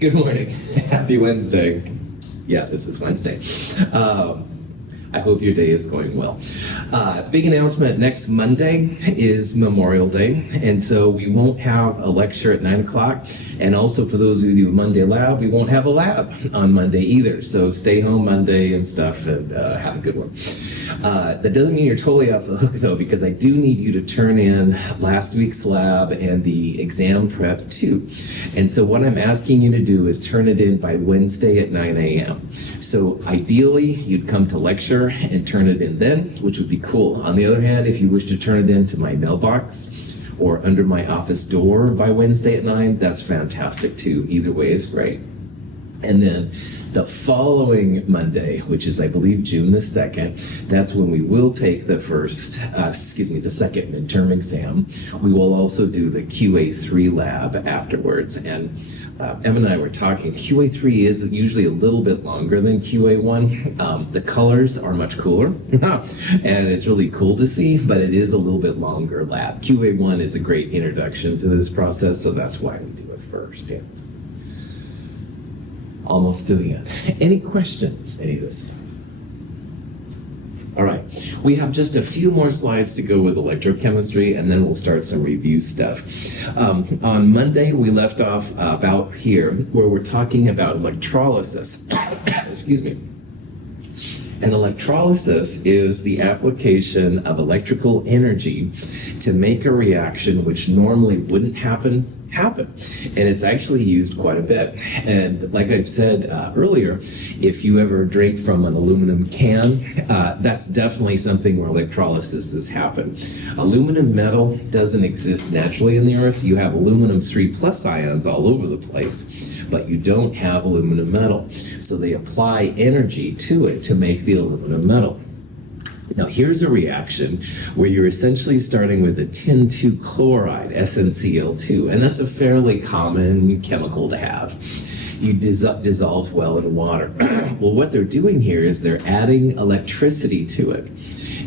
Good morning. Happy Wednesday. Yeah, this is Wednesday. I hope your day is going well. Big announcement, next Monday is Memorial Day, and so we won't have a lecture at 9 o'clock, and also for those of you who do Monday lab, we won't have a lab on Monday either, so stay home Monday and stuff, and have a good one. That doesn't mean you're totally off the hook though, because I do need you to turn in last week's lab and the exam prep too. And so what I'm asking you to do is turn it in by Wednesday at 9 a.m. So ideally, you'd come to lecture and turn it in then, which would be cool. On the other hand, if you wish to turn it into my mailbox or under my office door by Wednesday at 9, that's fantastic too. Either way is great. And then the following Monday, which is, I believe, June the 2nd, that's when we will take the second midterm exam. We will also do the QA3 lab afterwards. And Em and I were talking, QA3 is usually a little bit longer than QA1. The colors are much cooler, and it's really cool to see, but it is a little bit longer lab. QA1 is a great introduction to this process, so that's why we do it first. Yeah. Almost to the end. Any questions, any of this? All right, we have just a few more slides to go with electrochemistry, and then we'll start some review stuff. On Monday, we left off about here, where we're talking about electrolysis. Excuse me. And electrolysis is the application of electrical energy to make a reaction which normally wouldn't happen. And it's actually used quite a bit. And like I've said earlier, if you ever drink from an aluminum can, that's definitely something where electrolysis has happened. Aluminum metal doesn't exist naturally in the earth. You have aluminum 3+ ions all over the place, but you don't have aluminum metal. So they apply energy to it to make the aluminum metal. Now here's a reaction where you're essentially starting with a tin 2 chloride, SnCl2, and that's a fairly common chemical to have. You dissolve well in water. Well, what they're doing here is they're adding electricity to it.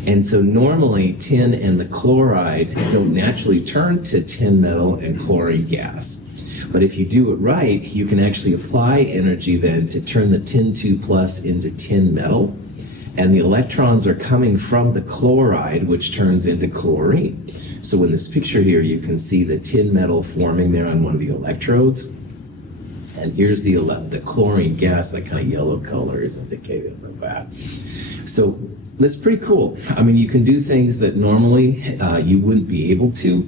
And so normally tin and the chloride don't naturally turn to tin metal and chlorine gas. But if you do it right, you can actually apply energy then to turn the tin 2+ into tin metal. And the electrons are coming from the chloride, which turns into chlorine. So in this picture here, you can see the tin metal forming there on one of the electrodes. And here's the chlorine gas, that kind of yellow color is indicated like that. So that's pretty cool. I mean, you can do things that normally you wouldn't be able to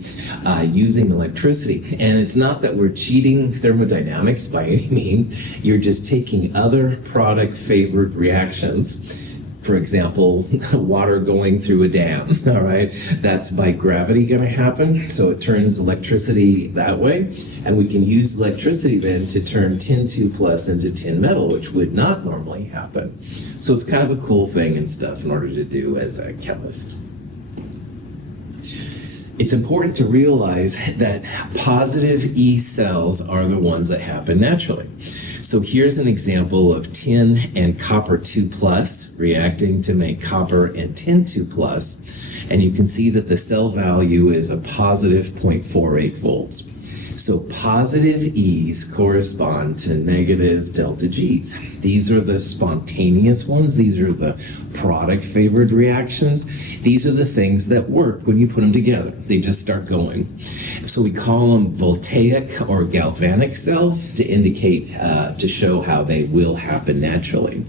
using electricity. And it's not that we're cheating thermodynamics by any means. You're just taking other product-favored reactions. For example, water going through a dam, all right? That's by gravity going to happen, so it turns electricity that way, and we can use electricity then to turn tin 2+ into tin metal, which would not normally happen. So it's kind of a cool thing and stuff in order to do as a chemist. It's important to realize that positive E cells are the ones that happen naturally. So here's an example of tin and copper 2+ reacting to make copper and tin 2+, and you can see that the cell value is a positive 0.48 volts. So positive E's correspond to negative delta G's. These are the spontaneous ones. These are the product-favored reactions. These are the things that work when you put them together. They just start going. So we call them voltaic or galvanic cells to indicate, to show how they will happen naturally.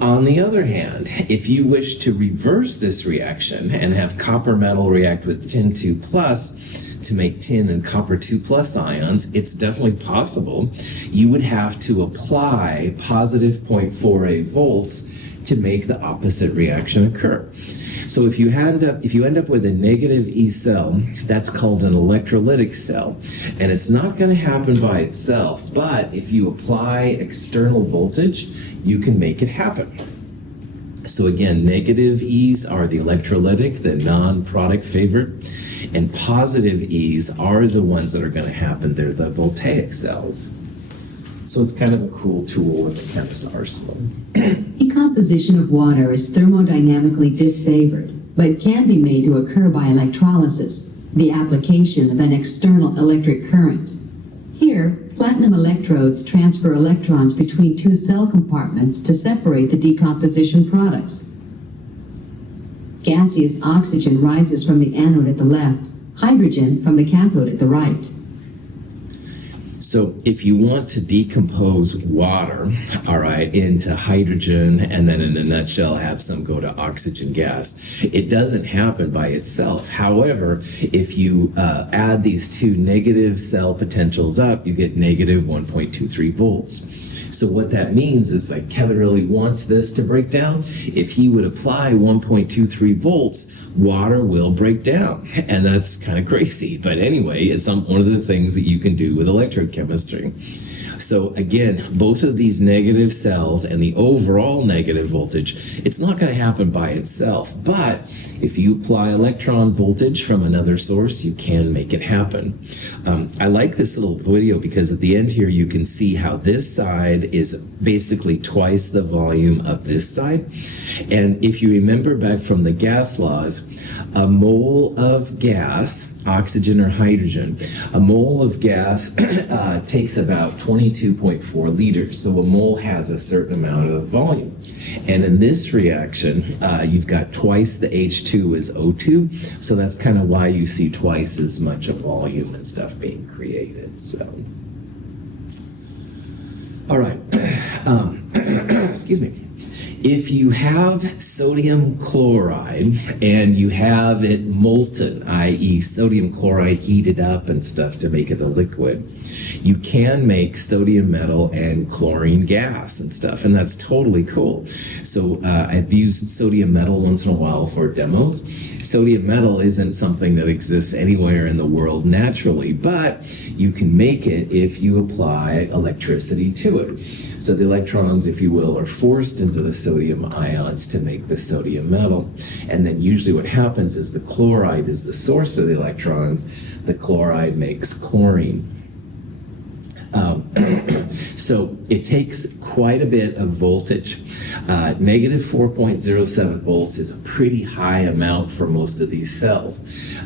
On the other hand, if you wish to reverse this reaction and have copper metal react with tin 2+ to make tin and copper 2+ ions, it's definitely possible. You would have to apply positive 0.48 volts to make the opposite reaction occur. So if you end up with a negative E cell, that's called an electrolytic cell. And it's not going to happen by itself, but if you apply external voltage, you can make it happen. So again, negative E's are the electrolytic, the non-product favorite, and positive E's are the ones that are going to happen. They're the voltaic cells. So it's kind of a cool tool in the chemist's arsenal. Decomposition of water is thermodynamically disfavored, but can be made to occur by electrolysis, the application of an external electric current. Here, platinum electrodes transfer electrons between two cell compartments to separate the decomposition products. Gaseous oxygen rises from the anode at the left, hydrogen from the cathode at the right. So if you want to decompose water, all right, into hydrogen and then in a nutshell have some go to oxygen gas, it doesn't happen by itself. However, if you add these two negative cell potentials up, you get negative 1.23 volts. So what that means is like Kevin really wants this to break down. If he would apply 1.23 volts, water will break down. And that's kind of crazy. But anyway, it's one of the things that you can do with electrochemistry. So again, both of these negative cells and the overall negative voltage, it's not going to happen by itself. But if you apply electron voltage from another source, you can make it happen. I like this little video because at the end here, you can see how this side is basically twice the volume of this side. And if you remember back from the gas laws, a mole of gas, oxygen or hydrogen, a mole of gas takes about 22.4 liters. So a mole has a certain amount of volume. And in this reaction, you've got twice the H2 is O2. So that's kind of why you see twice as much of volume and stuff being created. So, all right. Excuse me. If you have sodium chloride and you have it molten, i.e. sodium chloride heated up and stuff to make it a liquid, you can make sodium metal and chlorine gas and stuff, and that's totally cool. So I've used sodium metal once in a while for demos. Sodium metal isn't something that exists anywhere in the world naturally, but you can make it if you apply electricity to it. So the electrons, if you will, are forced into the sodium ions to make the sodium metal. And then usually what happens is the chloride is the source of the electrons. The chloride makes chlorine. So it takes quite a bit of voltage. Negative 4.07 volts is a pretty high amount for most of these cells.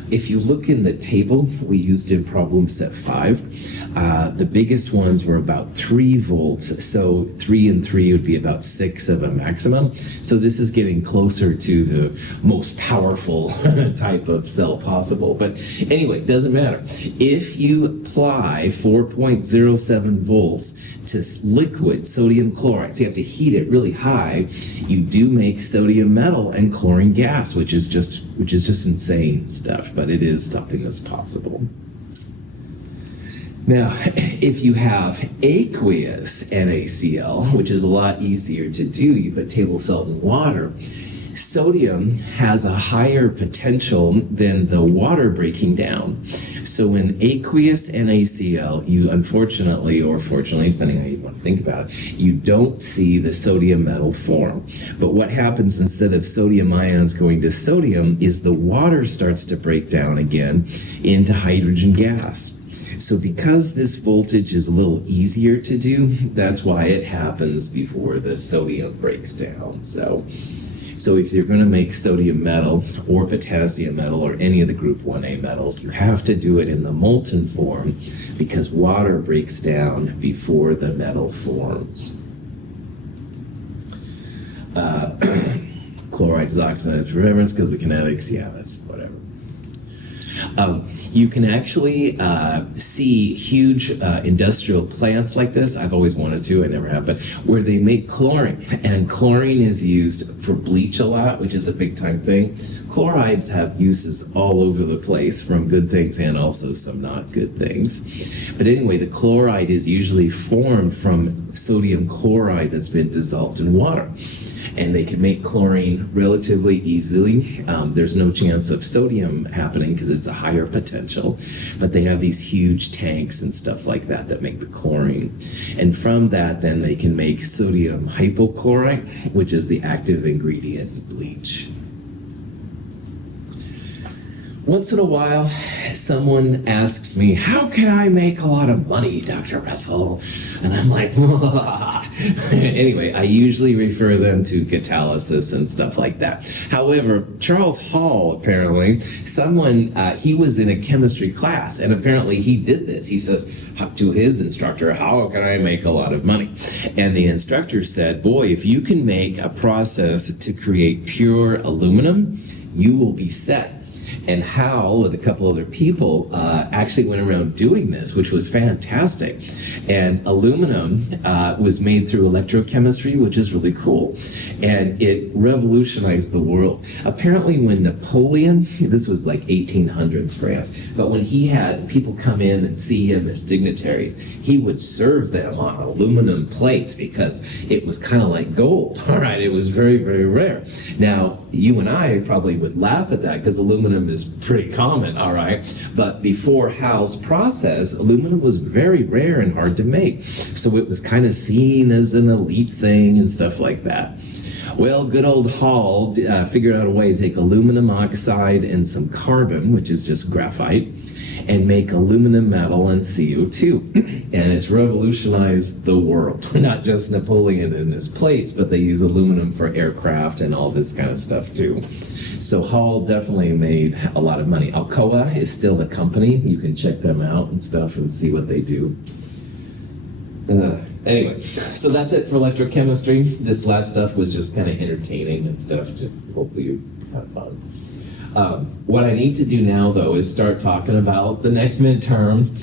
If you look in the table we used in problem set 5, the biggest ones were about 3 volts. So 3 and 3 would be about 6 of a maximum. So this is getting closer to the most powerful type of cell possible. But anyway, doesn't matter. If you apply 4.07 volts to liquid sodium chloride, so you have to heat it really high, you do make sodium metal and chlorine gas, which is just insane stuff, but it is something that's possible. Now, if you have aqueous NaCl, which is a lot easier to do, you put table salt in water, sodium has a higher potential than the water breaking down. So in aqueous NaCl, you unfortunately, or fortunately, depending on how you want to think about it, you don't see the sodium metal form. But what happens instead of sodium ions going to sodium is the water starts to break down again into hydrogen gas. So because this voltage is a little easier to do, that's why it happens before the sodium breaks down. So if you're going to make sodium metal or potassium metal or any of the group 1A metals, you have to do it in the molten form because water breaks down before the metal forms. Chloride is oxidized for reference because of kinetics. Yeah, that's whatever. You can actually see huge industrial plants like this. I've always wanted to, I never have, but where they make chlorine. And chlorine is used for bleach a lot, which is a big time thing. Chlorides have uses all over the place, from good things and also some not good things. But anyway, the chloride is usually formed from sodium chloride that's been dissolved in water. And they can make chlorine relatively easily. There's no chance of sodium happening because it's a higher potential, but they have these huge tanks and stuff like that that make the chlorine. And from that, then they can make sodium hypochlorite, which is the active ingredient in bleach. Once in a while, someone asks me, how can I make a lot of money, Dr. Russell? And I'm like, anyway, I usually refer them to catalysis and stuff like that. However, Charles Hall, apparently, he was in a chemistry class, and apparently he did this. He says to his instructor, how can I make a lot of money? And the instructor said, boy, if you can make a process to create pure aluminum, you will be set. And Hal, with a couple other people, actually went around doing this, which was fantastic. And aluminum was made through electrochemistry, which is really cool. And it revolutionized the world. Apparently when Napoleon, this was like 1800s for us, but when he had people come in and see him as dignitaries, he would serve them on aluminum plates because it was kind of like gold. All right, it was very, very rare. Now, you and I probably would laugh at that because aluminum is pretty common, all right? But before Hal's process, aluminum was very rare and hard to make. So it was kind of seen as an elite thing and stuff like that. Well, good old Hall figured out a way to take aluminum oxide and some carbon, which is just graphite, and make aluminum metal and CO2. And it's revolutionized the world. Not just Napoleon and his plates, but they use aluminum for aircraft and all this kind of stuff too. So Hall definitely made a lot of money. Alcoa is still a company. You can check them out and stuff and see what they do. Anyway, so that's it for electrochemistry. This last stuff was just kind of entertaining and stuff. Just hopefully you had fun. What I need to do now, though, is start talking about the next midterm.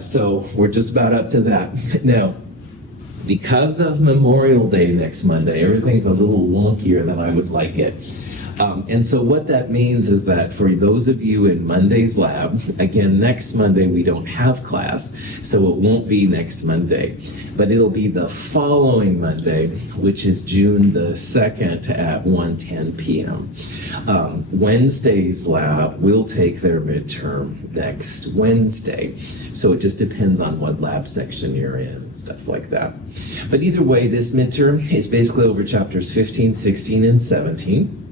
So we're just about up to that. Now, because of Memorial Day next Monday, everything's a little wonkier than I would like it. And so what that means is that for those of you in Monday's lab, again, next Monday we don't have class, so it won't be next Monday, but it'll be the following Monday, which is June the 2nd at 1:10 p.m. Wednesday's lab will take their midterm next Wednesday, so it just depends on what lab section you're in and stuff like that. But either way, this midterm is basically over chapters 15, 16, and 17.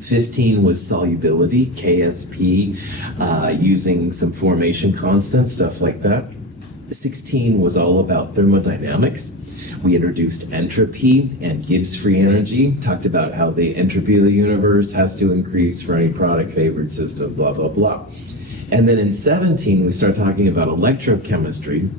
15 was solubility, KSP, using some formation constants, stuff like that. 16 was all about thermodynamics. We introduced entropy and Gibbs free energy, talked about how the entropy of the universe has to increase for any product favored system, blah, blah, blah. And then in 17, we start talking about electrochemistry.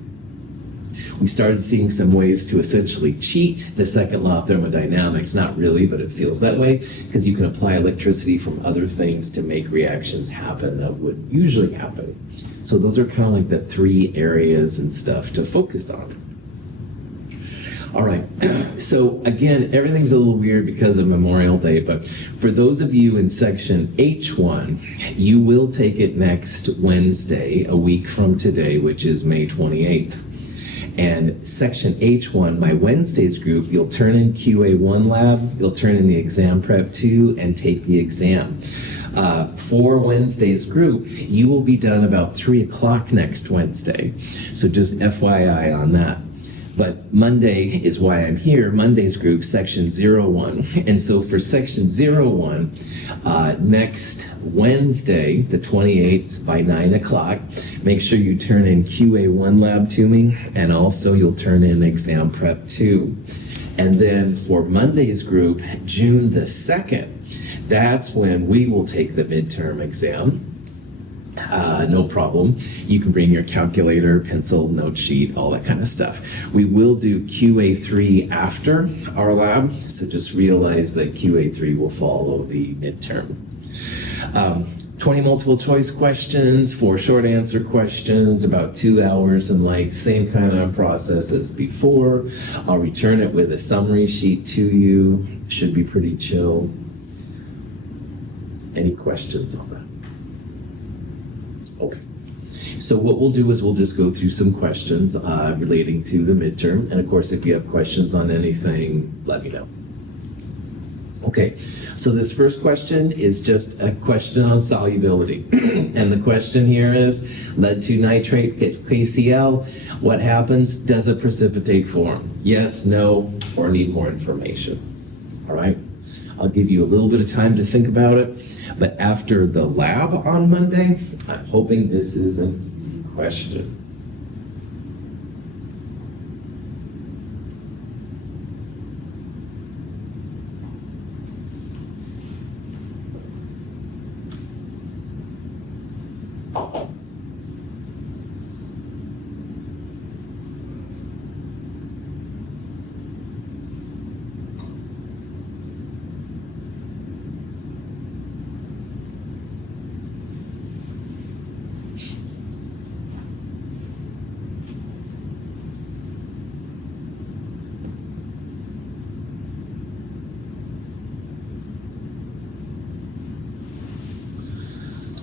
We started seeing some ways to essentially cheat the second law of thermodynamics. Not really, but it feels that way, because you can apply electricity from other things to make reactions happen that would usually happen. So those are kind of like the three areas and stuff to focus on. All right, so again, everything's a little weird because of Memorial Day, but for those of you in section H1, you will take it next Wednesday, a week from today, which is May 28th. And section H1, my Wednesdays group, you'll turn in QA1 lab, you'll turn in the exam prep 2, and take the exam. For Wednesday's group, you will be done about 3 o'clock next Wednesday. So just FYI on that. But Monday is why I'm here. Monday's group, section 01. And so for section 01, next Wednesday, the 28th, by 9 o'clock, make sure you turn in QA1 lab to me, and also you'll turn in exam prep 2. And then for Monday's group, June the 2nd, that's when we will take the midterm exam. No problem. You can bring your calculator, pencil, note sheet, all that kind of stuff. We will do QA3 after our lab, so just realize that QA3 will follow the midterm. 20 multiple choice questions, 4 short answer questions, about 2 hours in length, same kind of process as before. I'll return it with a summary sheet to you. Should be pretty chill. Any questions on that? Okay. So what we'll do is we'll just go through some questions relating to the midterm. And of course, if you have questions on anything, let me know. Okay, so this first question is just a question on solubility. And the question here is, lead 2 nitrate, KCl, what happens? Does it precipitate form? Yes, no, or need more information? All right. I'll give you a little bit of time to think about it. But after the lab on Monday, I'm hoping this is an easy question.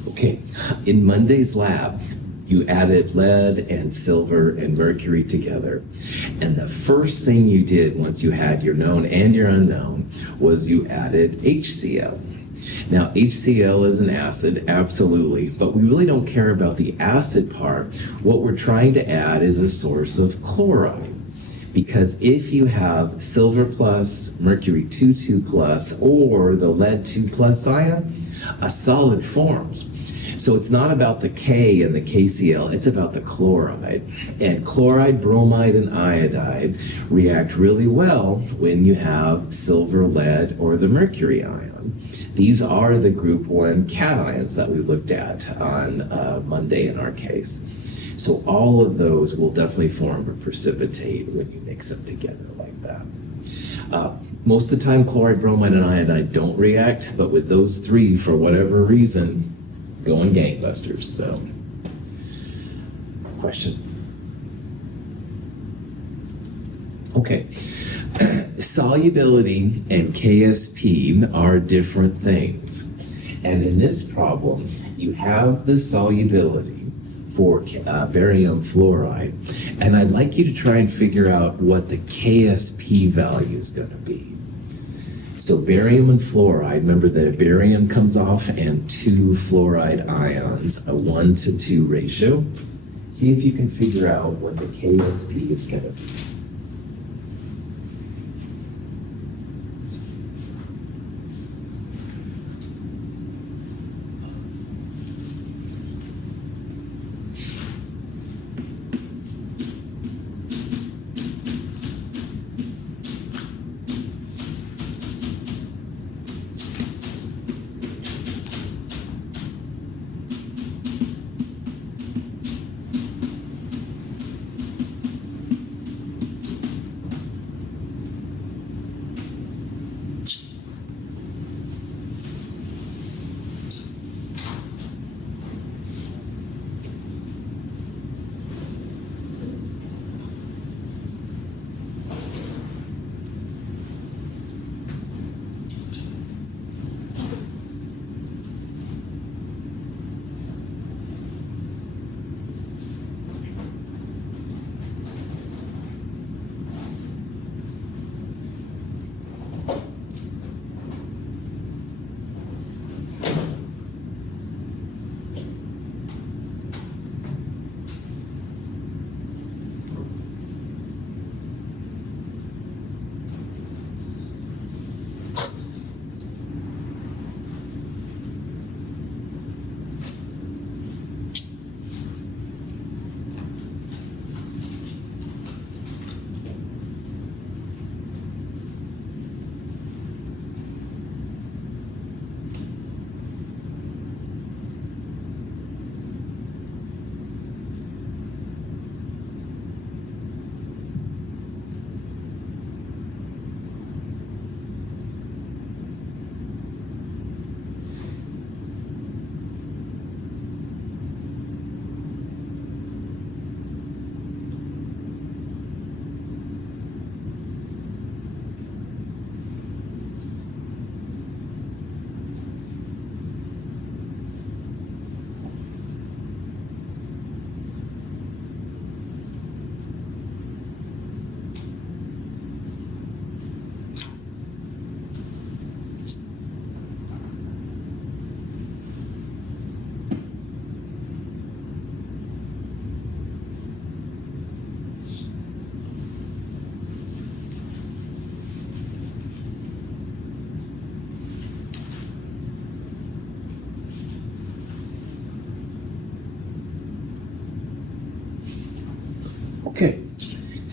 Okay, in Monday's lab, you added lead and silver and mercury together. And the first thing you did once you had your known and your unknown was you added HCl. Now, HCl is an acid, absolutely, but we really don't care about the acid part. What we're trying to add is a source of chloride. Because if you have silver plus, mercury 2,2 plus, or the lead 2 plus ion, a solid forms. So it's not about the K and the KCl, it's about the chloride. And chloride, bromide, and iodide react really well when you have silver, lead, or the mercury ion. These are the group 1 cations that we looked at on Monday in our case. So all of those will definitely form or precipitate when you mix them together like that. Most of the time, chloride, bromide, and iodide don't react, but with those three, for whatever reason, going gangbusters. So, questions? Okay. Solubility and KSP are different things. And in this problem, you have the solubility for barium fluoride, and I'd like you to try and figure out what the KSP value is going to be. So barium and fluoride, remember that barium comes off and 2 fluoride ions, a 1:2 ratio. See if you can figure out what the KSP is going to be.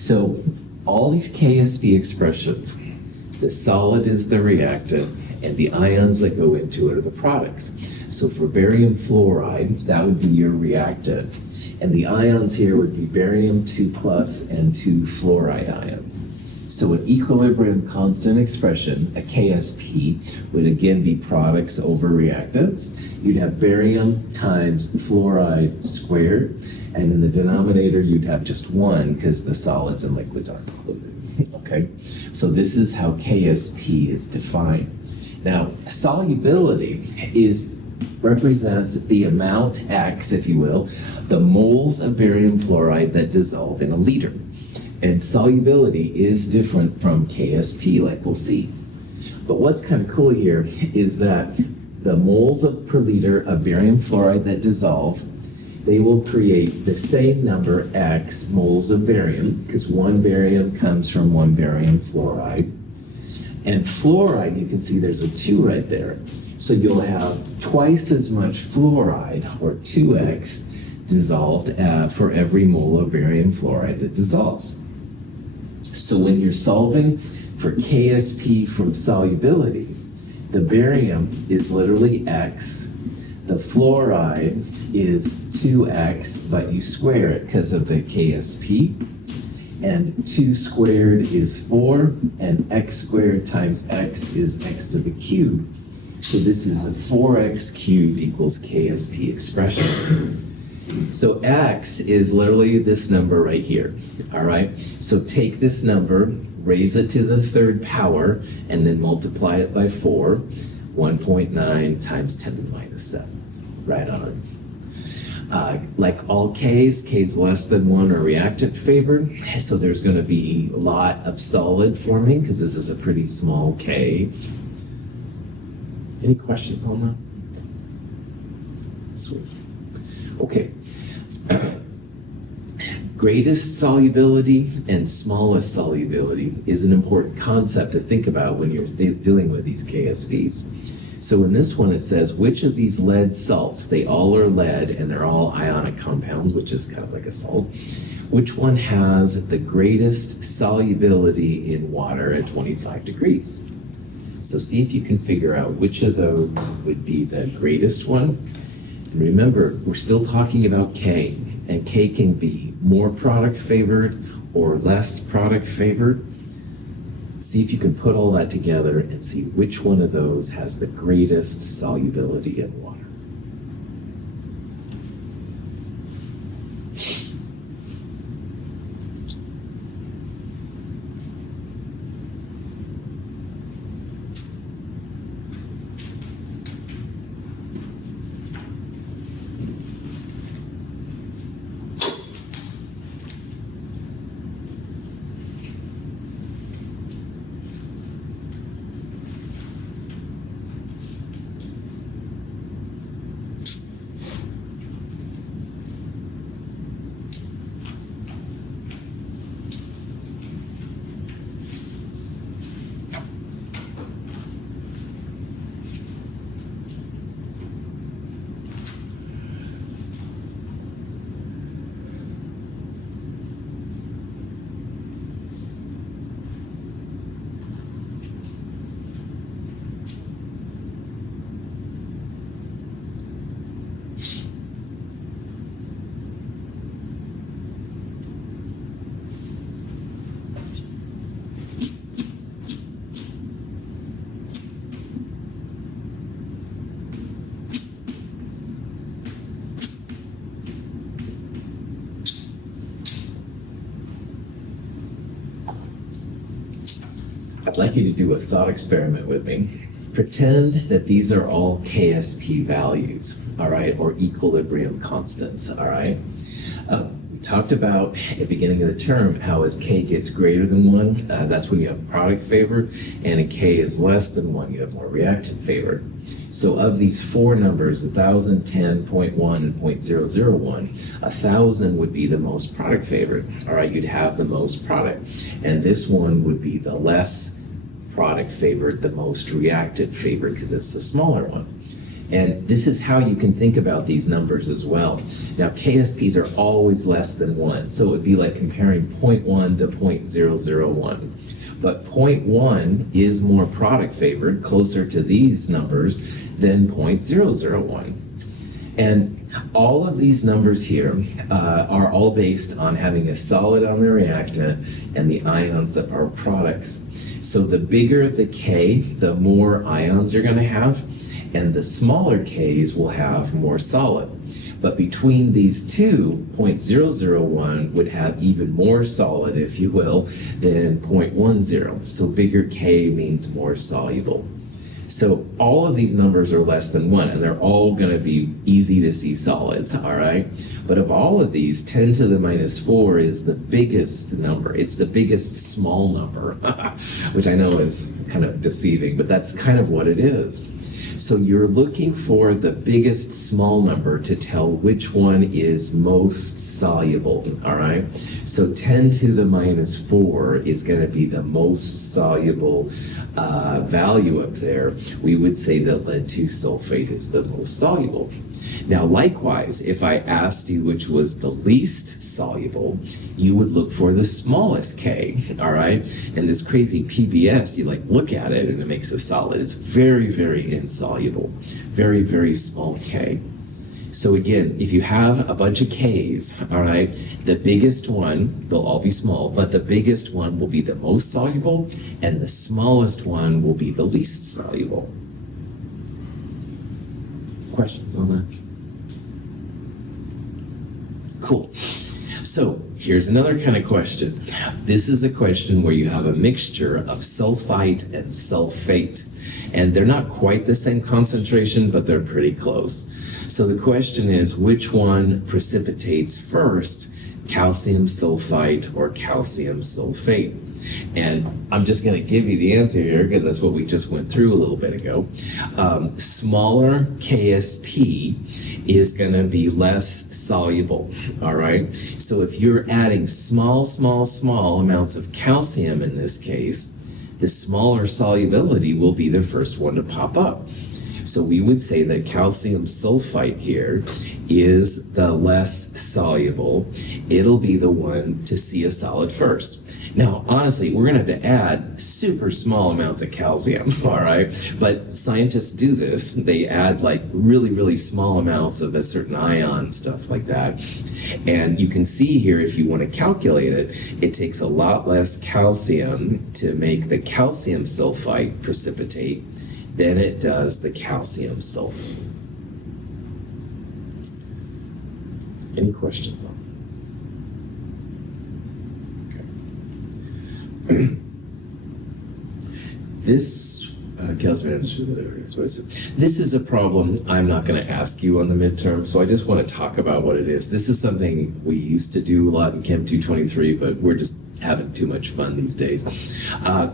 So all these KSP expressions, the solid is the reactant, and the ions that go into it are the products. So for barium fluoride, that would be your reactant. And the ions here would be barium 2 plus and 2 fluoride ions. So an equilibrium constant expression, a KSP, would again be products over reactants. You'd have barium times fluoride squared, and in the denominator you'd have just 1 because the solids and liquids aren't included. Okay, so this is how KSP is defined. Now, solubility represents the amount X, if you will, the moles of barium fluoride that dissolve in a liter. And solubility is different from KSP, like we'll see. But what's kind of cool here is that the moles per liter of barium fluoride that dissolve, they will create the same number X moles of barium, because 1 barium comes from 1 barium fluoride. And fluoride, you can see there's a 2 right there. So you'll have twice as much fluoride, or 2X, dissolved for every mole of barium fluoride that dissolves. So when you're solving for KSP from solubility, the barium is literally X, the fluoride is 2X, but you square it because of the KSP, and 2 squared is 4, and X squared times X is X to the cube. So this is a 4X cubed equals KSP expression. So X is literally this number right here, all right? So take this number, raise it to the 3rd power, and then multiply it by 4, 1.9 times 10 to the minus 7, right on. Like all K's, K's less than 1 are reactant favored, so there's going to be a lot of solid forming because this is a pretty small K. Any questions on that? Sweet. Okay. Greatest solubility and smallest solubility is an important concept to think about when you're dealing with these KSPs. So in this one it says, which of these lead salts, they all are lead and they're all ionic compounds, which is kind of like a salt, which one has the greatest solubility in water at 25 degrees? So see if you can figure out which of those would be the greatest one. And remember, we're still talking about K, and K can be more product favored or less product favored. See if you can put all that together and see which one of those has the greatest solubility in water. I'd like you to do a thought experiment with me. Pretend that these are all KSP values, all right, or equilibrium constants, all right? We talked about at the beginning of the term how as K gets greater than 1, that's when you have product favored, and if K is less than 1, you have more reactant favored. So of these 4 numbers, 1,000, 10, 0.1, and 0.001, 1,000 would be the most product favored, all right? You'd have the most product. And this one would be the less product favored, the most reactant favored, because it's the smaller one. And this is how you can think about these numbers as well. Now, KSPs are always less than 1, so it would be like comparing 0.1 to 0.001. But 0.1 is more product favored, closer to these numbers, than 0.001. And all of these numbers here are all based on having a solid on the reactant and the ions that are products. So the bigger the K, the more ions you're going to have, and the smaller Ks will have more solid. But between these two, 0.001 would have even more solid, if you will, than 0.10. So bigger K means more soluble. So all of these numbers are less than 1, and they're all going to be easy to see solids, all right? But of all of these, 10 to the minus 4 is the biggest number. It's the biggest small number, which I know is kind of deceiving, but that's kind of what it is. So you're looking for the biggest small number to tell which one is most soluble, all right? So 10 to the minus 4 is going to be the most soluble value up there. We would say that lead-2 sulfate is the most soluble. Now, likewise, if I asked you which was the least soluble, you would look for the smallest K, all right? And this crazy PBS, you like look at it and it makes a solid. It's very, very insoluble, very, very small K. So again, if you have a bunch of Ks, all right, the biggest one, they'll all be small, but the biggest one will be the most soluble, and the smallest one will be the least soluble. Questions on that? Cool. So here's another kind of question. This is a question where you have a mixture of sulfite and sulfate, and they're not quite the same concentration, but they're pretty close. So the question is, which one precipitates first, calcium sulfite or calcium sulfate? And I'm just going to give you the answer here because that's what we just went through a little bit ago. Smaller KSP is going to be less soluble, all right? So if you're adding small amounts of calcium in this case, the smaller solubility will be the first one to pop up. So we would say that calcium sulfite here is the less soluble. It'll be the one to see a solid first. Now, honestly, we're going to have to add super small amounts of calcium, all right? But scientists do this. They add like really, really small amounts of a certain ion, stuff like that. And you can see here, if you want to calculate it, it takes a lot less calcium to make the calcium sulfite precipitate than it does the calcium sulfate. Any questions on that? Okay. This is a problem I'm not going to ask you on the midterm, so I just want to talk about what it is. This is something we used to do a lot in Chem 223, but we're just having too much fun these days.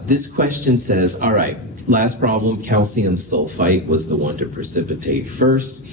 This question says, all right, last problem, calcium sulfite was the one to precipitate first.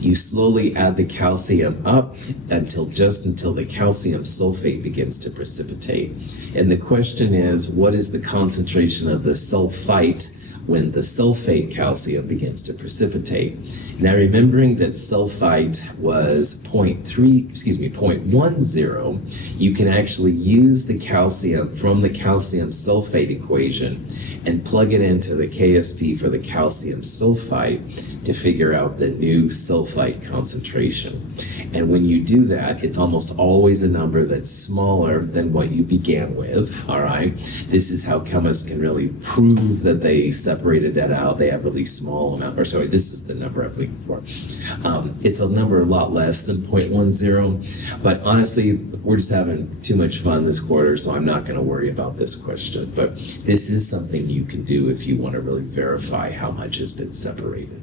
You slowly add the calcium up until the calcium sulfate begins to precipitate. And the question is, what is the concentration of the sulfite when the sulfate calcium begins to precipitate? Now, remembering that sulfite was 0.10, you can actually use the calcium from the calcium sulfate equation and plug it into the KSP for the calcium sulfite to figure out the new sulfite concentration. And when you do that, it's almost always a number that's smaller than what you began with, all right? This is how chemists can really prove that they separated that out. They have really small amount, or sorry, this is the number I was looking for. It's a number a lot less than 0.10, but honestly, we're just having too much fun this quarter, so I'm not gonna worry about this question. But this is something you can do if you wanna really verify how much has been separated.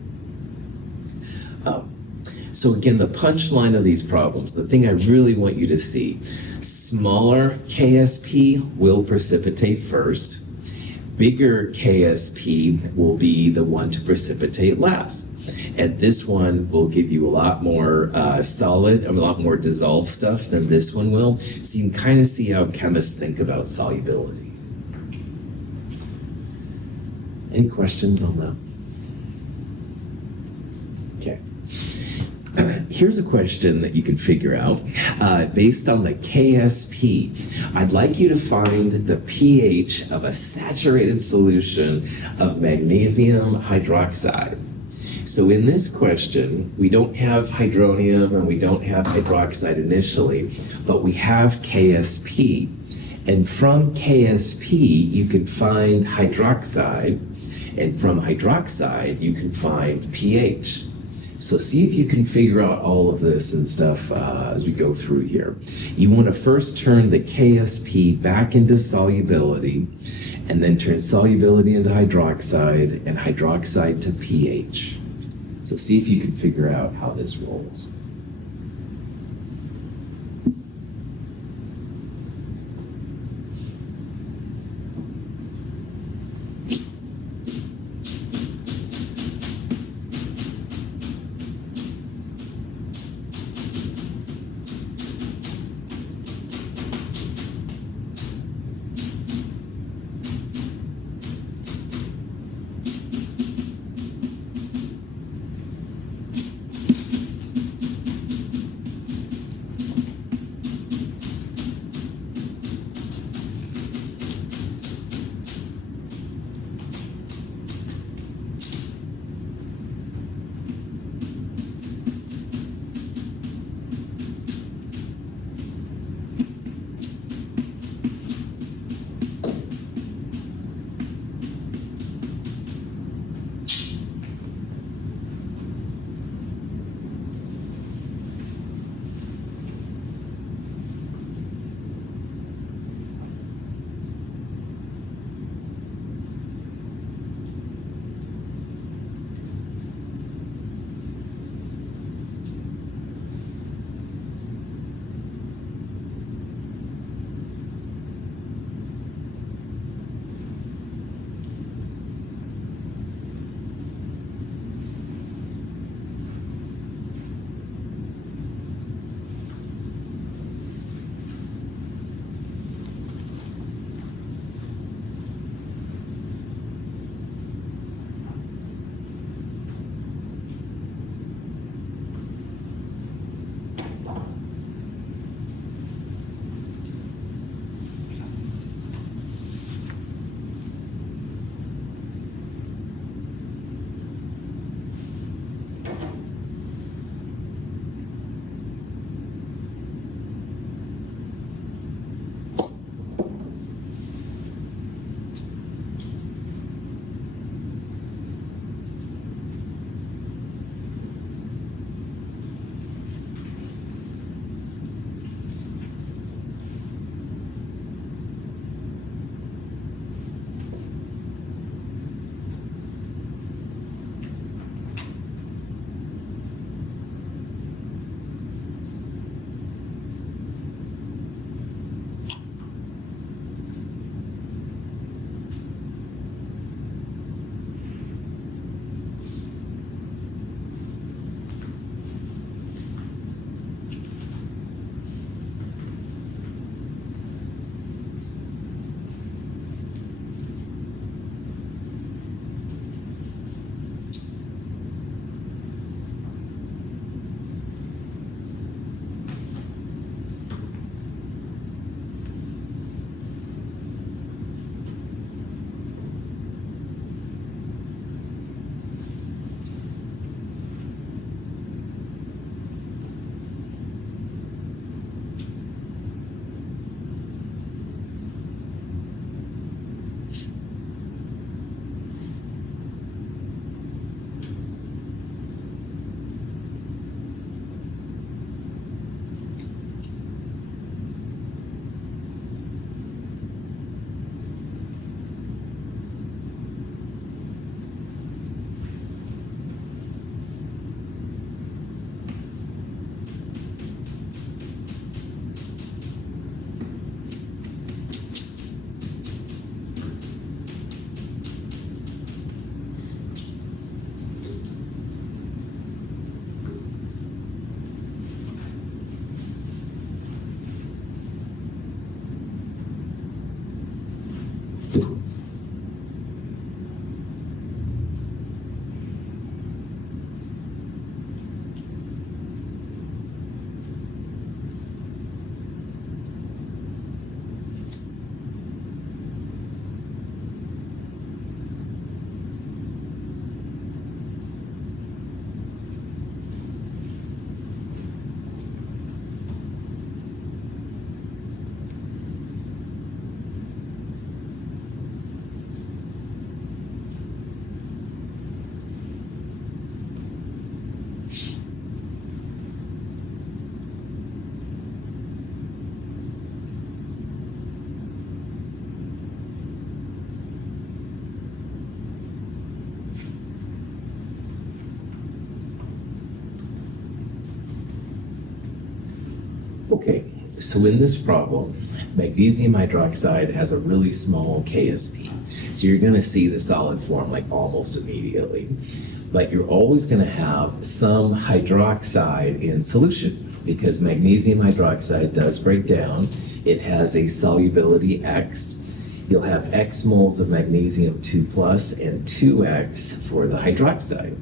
So again, the punchline of these problems, the thing I really want you to see, smaller KSP will precipitate first. Bigger KSP will be the one to precipitate last. And this one will give you a lot more solid, a lot more dissolved stuff than this one will. So you can kind of see how chemists think about solubility. Any questions on that? here's a question that you can figure out based on the KSP. I'd like you to find the pH of a saturated solution of magnesium hydroxide. So in this question, we don't have hydronium and we don't have hydroxide initially, but we have KSP. And from KSP, you can find hydroxide, and from hydroxide, you can find pH. So see if you can figure out all of this and stuff as we go through here. You want to first turn the KSP back into solubility, and then turn solubility into hydroxide, and hydroxide to pH. So see if you can figure out how this rolls. Okay, so in this problem, magnesium hydroxide has a really small KSP. So you're going to see the solid form like almost immediately. But you're always going to have some hydroxide in solution because magnesium hydroxide does break down. It has a solubility X. You'll have X moles of magnesium 2 plus and 2X for the hydroxide.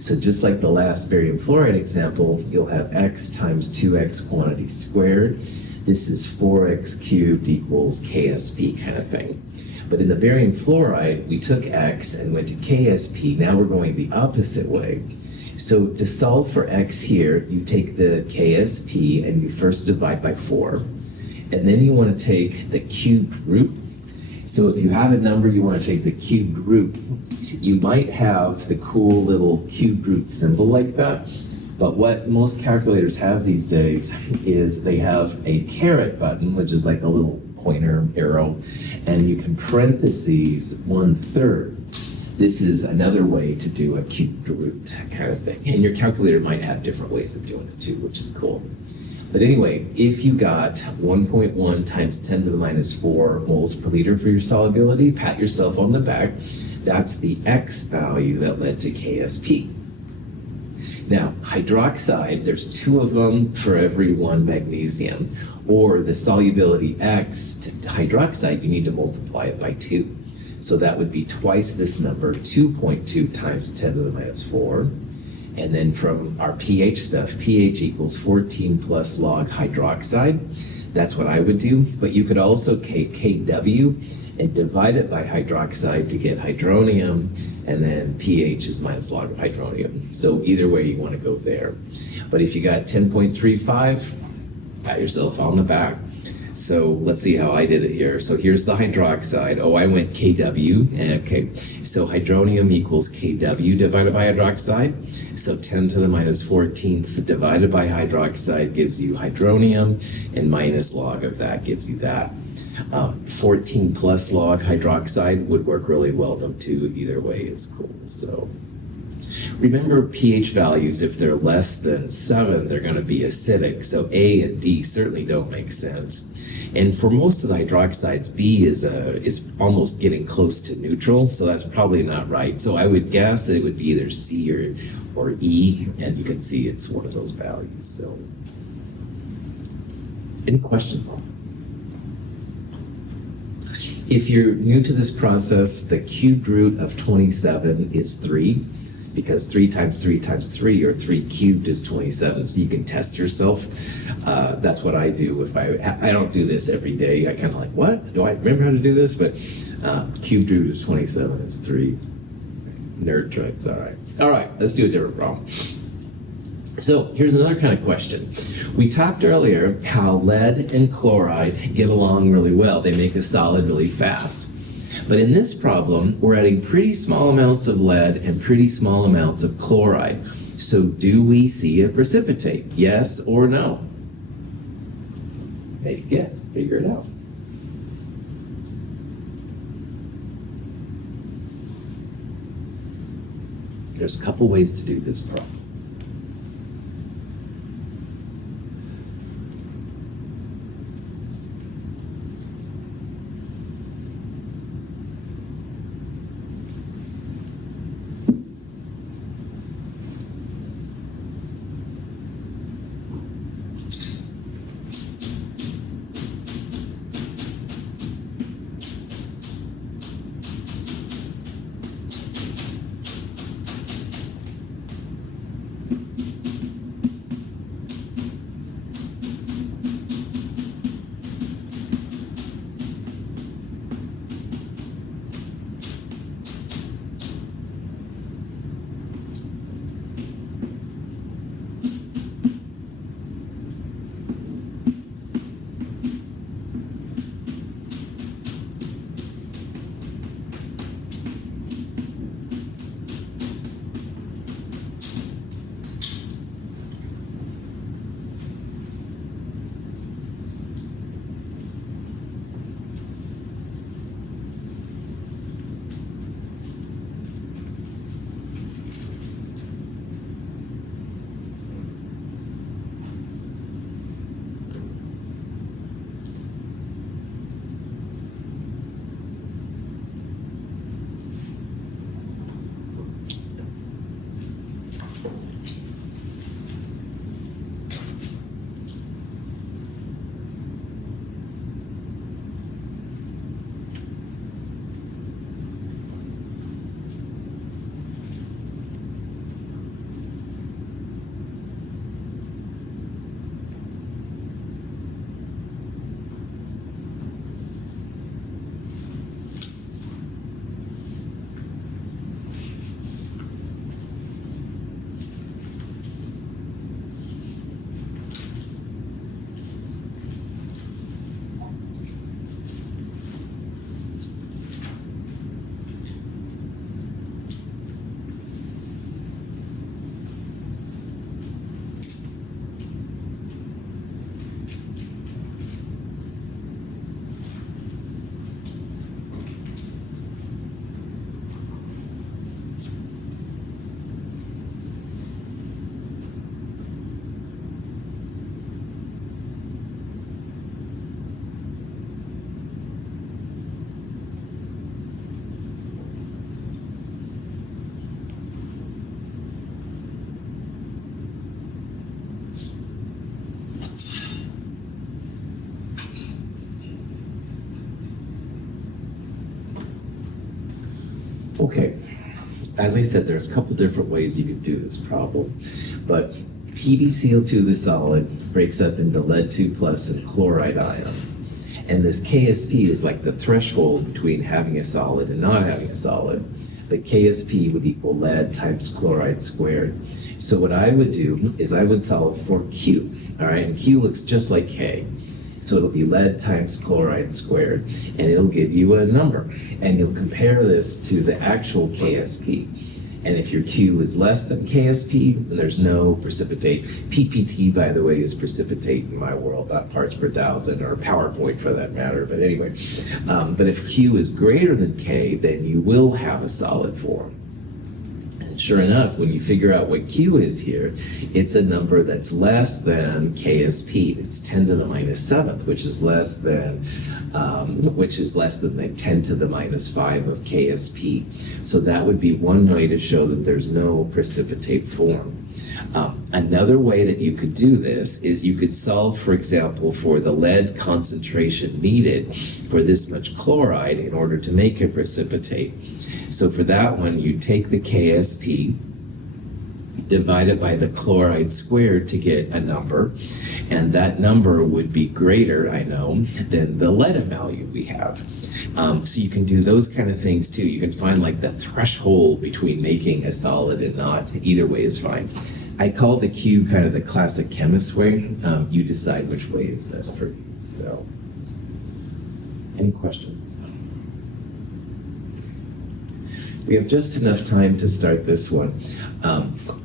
So just like the last barium fluoride example, you'll have X times 2X quantity squared. This is 4X cubed equals KSP kind of thing. But in the barium fluoride, we took X and went to KSP. Now we're going the opposite way. So to solve for X here, you take the KSP and you first divide by 4. And then you want to take the cubed root. So if you have a number, you want to take the cubed root. You might have the cool little cubed root symbol like that. But what most calculators have these days is they have a caret button, which is like a little pointer arrow, and you can parentheses 1/3. This is another way to do a cubed root kind of thing. And your calculator might have different ways of doing it too, which is cool. But anyway, if you got 1.1 times 10 to the minus 4 moles per liter for your solubility, pat yourself on the back. That's the X value that led to KSP. Now, hydroxide, there's 2 of them for every 1 magnesium. Or the solubility X to hydroxide, you need to multiply it by 2. So that would be twice this number, 2.2 times 10 to the minus 4. And then from our pH stuff, pH equals 14 plus log hydroxide. That's what I would do. But you could also take KW and divide it by hydroxide to get hydronium, and then pH is minus log of hydronium. So either way you want to go there. But if you got 10.35, pat yourself on the back. So let's see how I did it here. So here's the hydroxide. Oh, I went KW. Okay, so hydronium equals KW divided by hydroxide. So 10 to the minus 14th divided by hydroxide gives you hydronium, and minus log of that gives you that. 14 plus log hydroxide would work really well though too. Either way is cool. So remember pH values, if they're less than 7, they're going to be acidic. So A and D certainly don't make sense. And for most of the hydroxides, B is almost getting close to neutral, so that's probably not right. So I would guess that it would be either C or E, and you can see it's one of those values. So any questions on that? If you're new to this process, the cubed root of 27 is 3. Because 3 times 3 times 3, or 3 cubed, is 27, so you can test yourself. That's what I do. If I don't do this every day, I kind of like, what? Do I remember how to do this? But cubed root of 27 is 3. Nerd tricks, all right. All right, let's do a different problem. So here's another kind of question. We talked earlier how lead and chloride get along really well. They make a solid really fast. But in this problem, we're adding pretty small amounts of lead and pretty small amounts of chloride. So do we see a precipitate? Yes or no? Make a guess. Figure it out. There's a couple ways to do this problem. Okay, as I said, there's a couple different ways you could do this problem, but PbCl2, the solid, breaks up into lead-2 plus and chloride ions. And this KSP is like the threshold between having a solid and not having a solid. But KSP would equal lead times chloride squared. So what I would do is I would solve for Q, all right? And Q looks just like K. So it'll be lead times chloride squared, and it'll give you a number. And you'll compare this to the actual KSP. And if your Q is less than KSP, then there's no precipitate. PPT, by the way, is precipitate in my world, not parts per thousand, or PowerPoint for that matter. But anyway, but if Q is greater than K, then you will have a solid form. And sure enough, when you figure out what Q is here, it's a number that's less than KSP. It's 10 to the minus 7th, which is less than the 10 to the minus 5 of KSP. So that would be one way to show that there's no precipitate form. Another way that you could do this is you could solve, for example, for the lead concentration needed for this much chloride in order to make a precipitate. So for that one, you take the KSP, divide it by the chloride squared to get a number, and that number would be greater, I know, than the lead value we have. So you can do those kind of things too. You can find like the threshold between making a solid and not. Either way is fine. I call the cube kind of the classic chemist way. You decide which way is best for you. So, any questions? We have just enough time to start this one.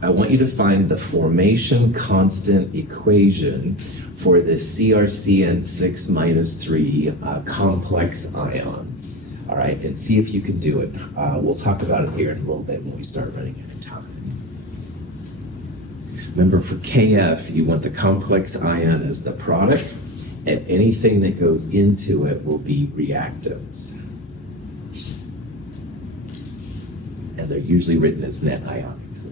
I want you to find the formation constant equation for the CrCN6 minus 3 complex ion. All right, and see if you can do it. We'll talk about it here in a little bit when we start running out of time. Remember, for Kf, you want the complex ion as the product, and anything that goes into it will be reactants. And they're usually written as net ionics.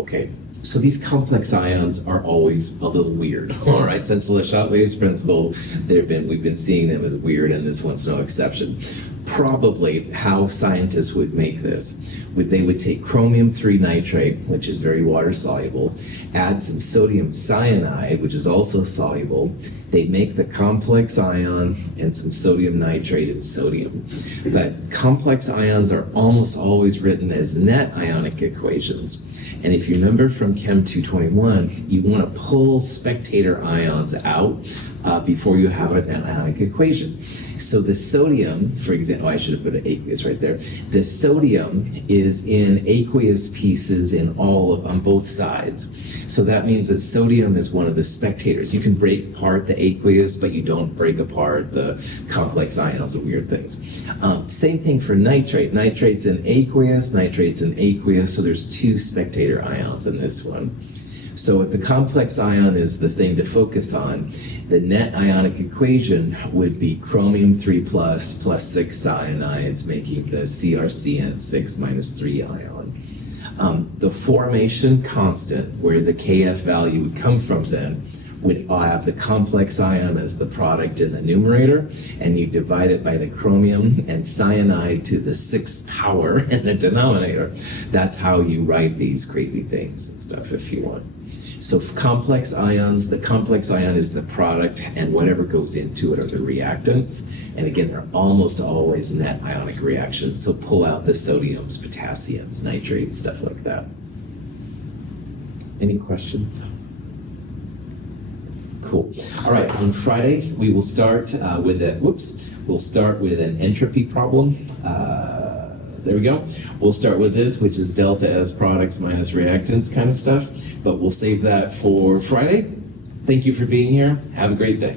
Okay, so these complex ions are always a little weird, all right? Since Le Chatelier's principle, we've been seeing them as weird, and this one's no exception. probably how scientists would make this. They would take chromium-3 nitrate, which is very water-soluble, add some sodium cyanide, which is also soluble. They'd make the complex ion and some sodium nitrate and sodium. But complex ions are almost always written as net ionic equations. And if you remember from Chem 221, you want to pull spectator ions out before you have an ionic equation. So the sodium, for example, I should have put an aqueous right there. The sodium is in aqueous pieces on both sides. So that means that sodium is one of the spectators. You can break apart the aqueous, but you don't break apart the complex ions and weird things. Same thing for nitrate. Nitrate's in aqueous, nitrate's in aqueous, so there's two spectator ions in this one. So if the complex ion is the thing to focus on, the net ionic equation would be chromium-3 plus 6 cyanides, making the CrCN6 minus 3 ion. The formation constant, where the Kf value would come from then, would have the complex ion as the product in the numerator, and you divide it by the chromium and cyanide to the 6th power in the denominator. That's how you write these crazy things and stuff if you want. So for complex ions, the complex ion is the product, and whatever goes into it are the reactants. And again, they're almost always net ionic reactions, so pull out the sodiums, potassiums, nitrates, stuff like that. Any questions? Cool. All right, on Friday, we will start we'll start with an entropy problem. There we go. We'll start with this, which is delta S products minus reactants kind of stuff, but we'll save that for Friday. Thank you for being here. Have a great day.